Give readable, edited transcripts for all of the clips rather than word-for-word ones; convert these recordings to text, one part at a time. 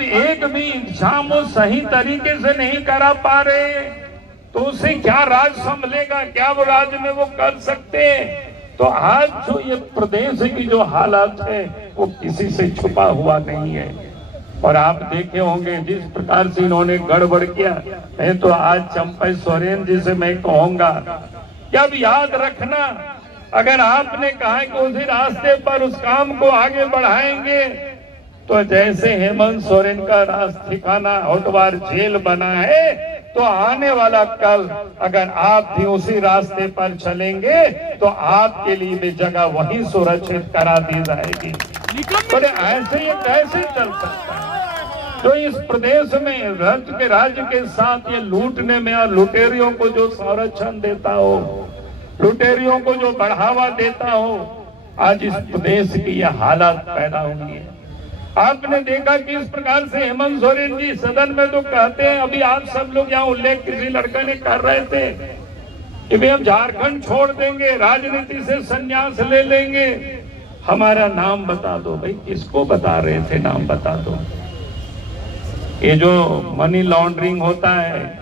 अब एक भी एग्जाम वो सही तरीके से नहीं करा पा रहे तो उसे क्या राज संभलेगा, क्या वो राज में वो कर सकते। तो आज जो ये प्रदेश की जो हालत है वो किसी से छुपा हुआ नहीं है। और आप देखे होंगे जिस प्रकार से इन्होंने गड़बड़ किया। मैं तो आज चंपई सोरेन जी से मैं कहूंगा कि अब याद रखना, अगर आपने कहा कि उसी रास्ते पर उस काम को आगे बढ़ाएंगे तो जैसे हेमंत सोरेन का ठिकाना होटवार जेल बना है तो आने वाला कल अगर आप भी उसी रास्ते पर चलेंगे तो आपके लिए भी जगह वही सुरक्षित करा दी जाएगी। तो ऐसे ये कैसे चल सकता है? तो इस प्रदेश में राज्य के साथ ये लूटने में और लुटेरियों को जो संरक्षण देता हो, लुटेरियों को जो बढ़ावा देता हो, आज इस प्रदेश की यह हालत पैदा हुई है। आपने देखा कि इस प्रकार से हेमंत सोरेन जी सदन में तो कहते हैं, अभी आप सब लोग यहाँ उल्लेख किसी लड़के ने कर रहे थे कि भाई हम झारखंड छोड़ देंगे, राजनीति से संन्यास ले लेंगे, हमारा नाम बता दो। भाई किसको बता रहे थे नाम बता दो? ये जो मनी लॉन्ड्रिंग होता है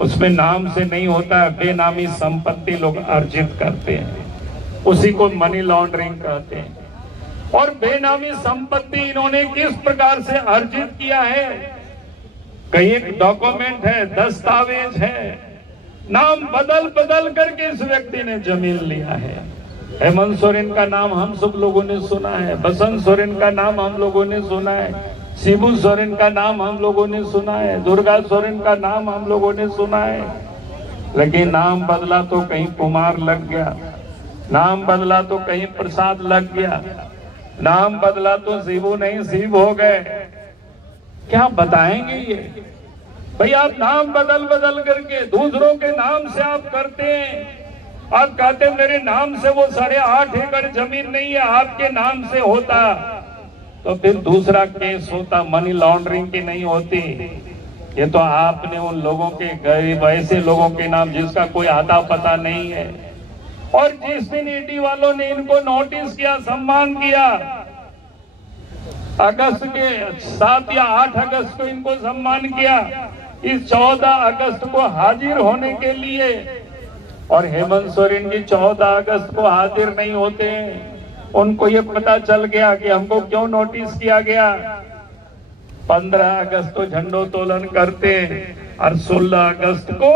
उसमें नाम से नहीं होता है, बेनामी संपत्ति लोग अर्जित करते हैं, उसी को मनी लॉन्ड्रिंग कहते हैं। और बेनामी संपत्ति इन्होंने किस प्रकार से अर्जित किया है? कहीं एक डॉक्यूमेंट है, दस्तावेज है, नाम बदल बदल करके इस व्यक्ति ने जमीन लिया है। हेमंत सोरेन का नाम हम सब लोगों ने सुना है, बसंत सोरेन का नाम हम लोगों ने सुना है, शिबू सोरेन का नाम हम लोगों ने सुना है, दुर्गा सोरेन का नाम हम लोगों ने सुना है। लेकिन नाम बदला तो कहीं कुमार लग गया, नाम बदला तो कहीं प्रसाद लग गया, नाम बदला तो शिबू नहीं शिव हो गए। क्या बताएंगे ये? भाई आप नाम बदल बदल करके दूसरों के नाम से आप करते हैं। आप कहते हैं मेरे नाम से वो 8.5 एकड़ जमीन नहीं है, आपके नाम से होता तो फिर दूसरा केस होता, मनी लॉन्ड्रिंग की नहीं होती। ये तो आपने उन लोगों के गरीब ऐसे लोगों के नाम जिसका कोई आता पता नहीं है, और जिस दिन ईडी वालों ने इनको नोटिस किया, सम्मान किया, अगस्त के 7 या 8 अगस्त को इनको सम्मान किया, इस 14 अगस्त को हाजिर होने के लिए, और हेमंत सोरेन जी 14 अगस्त को हाजिर नहीं होते हैं। उनको ये पता चल गया कि हमको क्यों नोटिस किया गया। 15 अगस्त को झंडोत्तोलन करते और 16 अगस्त को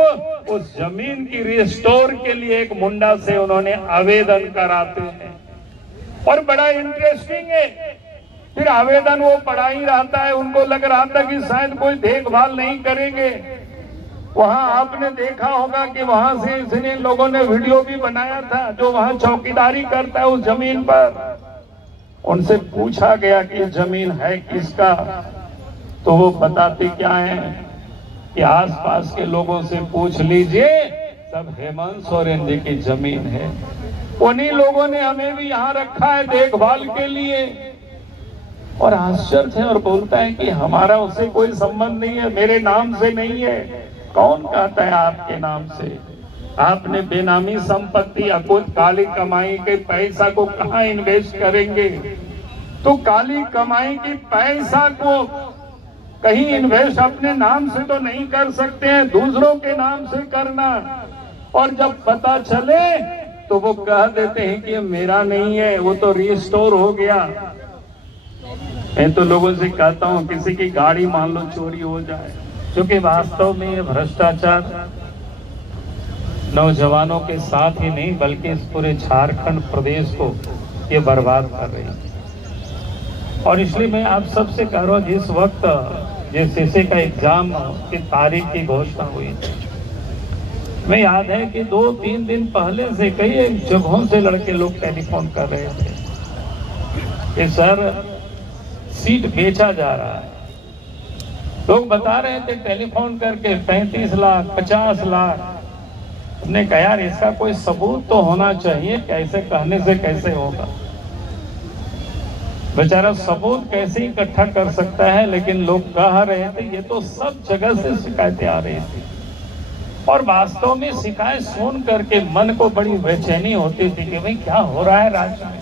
उस जमीन की रिस्टोर के लिए एक मुंडा से उन्होंने आवेदन कराते हैं। और बड़ा इंटरेस्टिंग है, फिर आवेदन वो पड़ा ही रहता है। उनको लग रहा था कि शायद कोई देखभाल नहीं करेंगे। वहां आपने देखा होगा कि वहां से इसने लोगों ने वीडियो भी बनाया था, जो वहां चौकीदारी करता है उस जमीन पर। उनसे पूछा गया कि जमीन है किसका, तो वो बताते क्या है कि आसपास के लोगों से पूछ लीजिए, सब हेमंत सोरेन जी की जमीन है। उन्हीं लोगों ने हमें भी यहाँ रखा है देखभाल के लिए। और आश्चर्य है, और बोलता है कि हमारा उससे कोई संबंध नहीं है, मेरे नाम से नहीं है। कौन कहता है आपके नाम से? आपने बेनामी संपत्ति या कुछ काली कमाई के पैसा को कहाँ इन्वेस्ट करेंगे? तो काली कमाई की पैसा को कहीं इन्वेस्ट अपने नाम से तो नहीं कर सकते हैं, दूसरों के नाम से करना। और जब पता चले तो वो कह देते हैं कि ये मेरा नहीं है, वो तो रिस्टोर हो गया। मैं तो लोगों से कहता हूँ, किसी की गाड़ी मान लो चोरी हो जाए, क्योंकि वास्तव में ये भ्रष्टाचार नौजवानों के साथ ही नहीं बल्कि इस पूरे झारखंड प्रदेश को ये बर्बाद कर रही है। और इसलिए मैं आप सबसे कह रहा हूँ, जिस वक्त जेसीसी का एग्जाम की तारीख की घोषणा हुई, मैं याद है कि 2-3 दिन पहले से कई जगहों से लड़के लोग टेलीफोन कर रहे थे कि सर सीट बेचा जा रहा है। लोग बता रहे थे टेलीफोन करके 35 लाख 50 लाख। हमने कहा यार इसका कोई सबूत तो होना चाहिए, कैसे कहने से कैसे होगा? बेचारा सबूत कैसे इकट्ठा कर सकता है? लेकिन लोग कह रहे थे, ये तो सब जगह से शिकायतें आ रही थी। और वास्तव में शिकायत सुन करके मन को बड़ी बेचैनी होती थी कि भाई क्या हो रहा है राज्य में।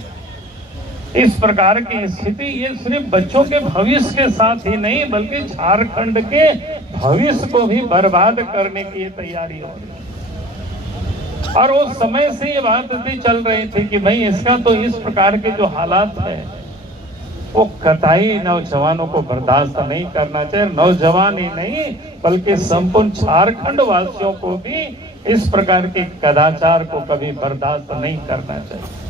इस प्रकार की स्थिति ये सिर्फ बच्चों के भविष्य के साथ ही नहीं बल्कि झारखंड के भविष्य को भी बर्बाद करने की तैयारी हो रही है। और उस समय से ये बात भी चल रही थी कि भाई इसका तो इस प्रकार के जो हालात है वो कतई नौजवानों को बर्दाश्त नहीं करना चाहिए। नौजवान ही नहीं बल्कि संपूर्ण झारखंड वासियों को भी इस प्रकार के कदाचार को कभी बर्दाश्त नहीं करना चाहिए।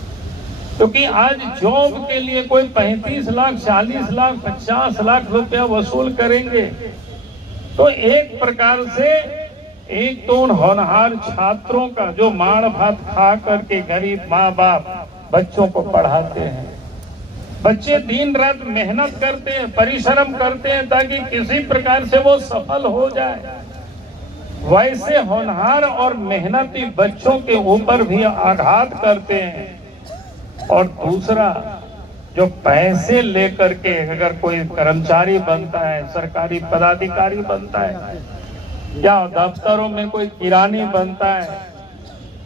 क्योंकि आज जॉब के लिए कोई 35 लाख 40 लाख 50 लाख रुपया वसूल करेंगे तो एक प्रकार से एक तो उन होनहार छात्रों का जो माड़ भात खा करके गरीब माँ बाप बच्चों को पढ़ाते हैं, बच्चे दिन रात मेहनत करते हैं, परिश्रम करते हैं ताकि किसी प्रकार से वो सफल हो जाए, वैसे होनहार और मेहनती बच्चों के ऊपर भी आघात करते हैं। और दूसरा जो पैसे लेकर के अगर कोई कर्मचारी बनता है, सरकारी पदाधिकारी बनता है या दफ्तरों में कोई किरानी बनता है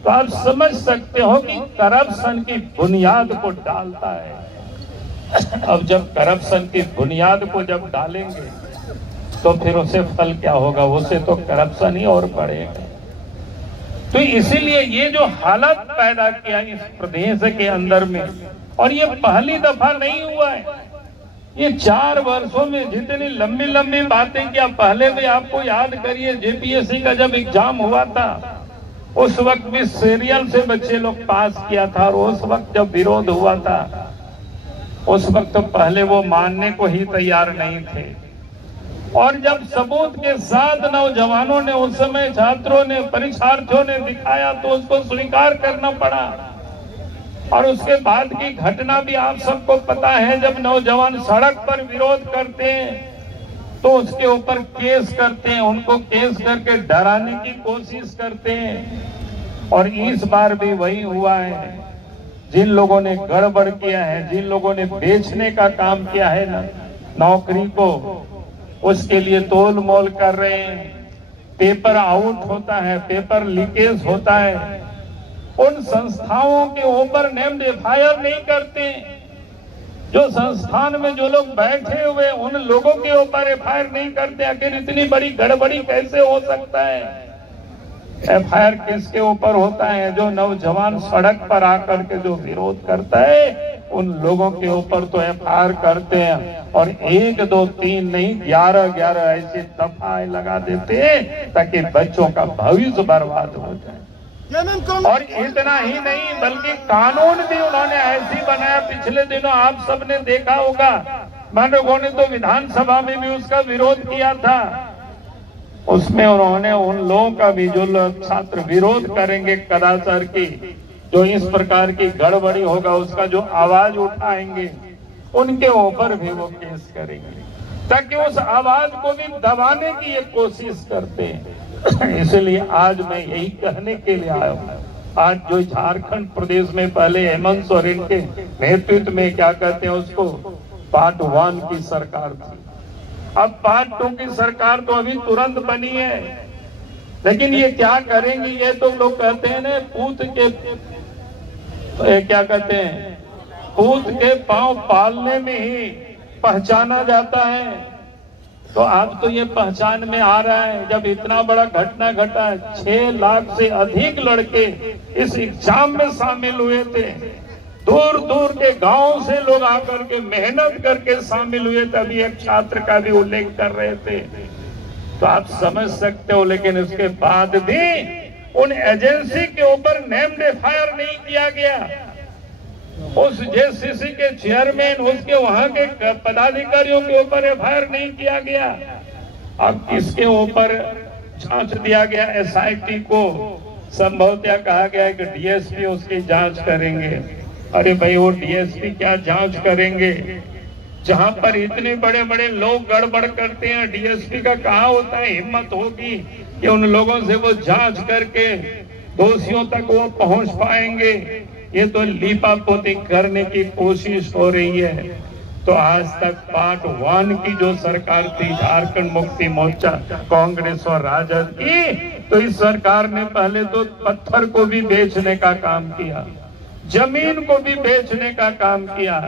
तो आप समझ सकते हो कि करप्शन की बुनियाद को डालता है। अब जब करप्शन की बुनियाद को जब डालेंगे तो फिर उसे फल क्या होगा, उसे तो करप्शन ही और बढ़ेगा। तो इसीलिए ये जो हालत पैदा किया इस प्रदेश के अंदर में, और ये पहली दफा नहीं हुआ है, ये 4 वर्षों में जितनी लंबी लंबी बातें किया। पहले भी आपको याद करिए जेपीएससी का जब एग्जाम हुआ था उस वक्त भी सीरियल से बच्चे लोग पास किया था, और उस वक्त जब विरोध हुआ था उस वक्त तो पहले वो मानने को ही तैयार नहीं थे। और जब सबूत के साथ नौजवानों ने उस समय छात्रों ने परीक्षार्थियों ने दिखाया तो उसको स्वीकार करना पड़ा। और उसके बाद की घटना भी आप सबको पता है, जब नौजवान सड़क पर विरोध करते हैं तो उसके ऊपर केस करते हैं, उनको केस करके डराने की कोशिश करते हैं। और इस बार भी वही हुआ है। जिन लोगों ने गड़बड़ किया है, जिन लोगों ने बेचने का काम किया है ना नौकरी को, उसके लिए तोल मोल कर रहे हैं। पेपर आउट होता है, पेपर लीकेज होता है, उन संस्थाओं के ऊपर नेम्ड एफआईआर नहीं करते। जो संस्थान में जो लोग बैठे हुए उन लोगों के ऊपर एफआईआर नहीं करते। आखिर इतनी बड़ी गड़बड़ी कैसे हो सकता है? एफआईआर किसके ऊपर होता है? जो नौजवान सड़क पर आकर के जो विरोध करता है उन लोगों के ऊपर तो एफआईआर करते हैं। और 1 2 3 नहीं 11 ऐसे दफा लगा देते हैं ताकि बच्चों का भविष्य बर्बाद हो जाए। और इतना ही नहीं बल्कि कानून भी उन्होंने ऐसी बनाया। पिछले दिनों आप सबने देखा होगा, मानवों ने तो विधानसभा में भी उसका विरोध किया था। उसमें उन्होंने उन लोगों का भी जो लोग छात्र विरोध करेंगे कदाचार की, जो इस प्रकार की गड़बड़ी होगा उसका जो आवाज उठाएंगे उनके ऊपर भी वो केस करेंगे, ताकि उस आवाज को भी दबाने की ये कोशिश करते हैं। इसलिए आज मैं यही कहने के लिए आया हूँ। आज जो झारखंड प्रदेश में पहले हेमंत सोरेन के नेतृत्व में क्या कहते हैं उसको पार्ट 1 की सरकार थी, अब पार्ट 2 की सरकार तो अभी तुरंत बनी है। लेकिन ये क्या करेंगे? ये तो लोग कहते हैं ना पूत के क्या कहते हैं, पूत के पांव पालने में ही पहचाना जाता है। तो अब तो ये पहचान में आ रहा है, जब इतना बड़ा घटना घटा है, 6 लाख से अधिक लड़के इस एग्जाम में शामिल हुए थे। दूर दूर के गांव से लोग आकर के मेहनत करके शामिल हुए थे। अभी एक छात्र का भी उल्लेख कर रहे थे, तो आप समझ सकते हो। लेकिन उसके बाद भी उन एजेंसी के ऊपर नेम्ड एफआईआर नहीं किया गया। उस जेसीसी के चेयरमैन, उसके वहां के पदाधिकारियों के ऊपर एफआईआर नहीं किया गया। अब किसके ऊपर जांच दिया गया? एसआईटी को संभवतः कहा गया है कि डीएसपी उसकी जांच करेंगे। अरे भाई, वो डीएसपी क्या जांच करेंगे? जहां पर इतने बड़े बड़े लोग गड़बड़ करते हैं, डीएसपी का कहाँ होता है हिम्मत होगी कि उन लोगों से वो जांच करके दोषियों तक वो पहुंच पाएंगे? ये तो लीपापोती करने की कोशिश हो रही है। तो आज तक पार्ट 1 की जो सरकार थी झारखंड मुक्ति मोर्चा कांग्रेस और राजद की, तो इस सरकार ने पहले तो पत्थर को भी बेचने का काम किया। जमीन को भी बेचने का काम किया,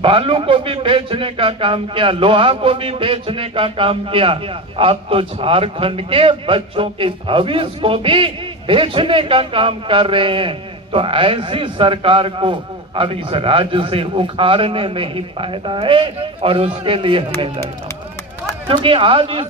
बालू को भी बेचने का काम किया, लोहा को भी बेचने का काम किया। अब तो झारखंड के बच्चों के भविष्य को भी बेचने का काम कर रहे हैं। तो ऐसी सरकार को अब इस राज्य से उखाड़ने में ही फायदा है और उसके लिए हमें लड़ना, क्योंकि आज इस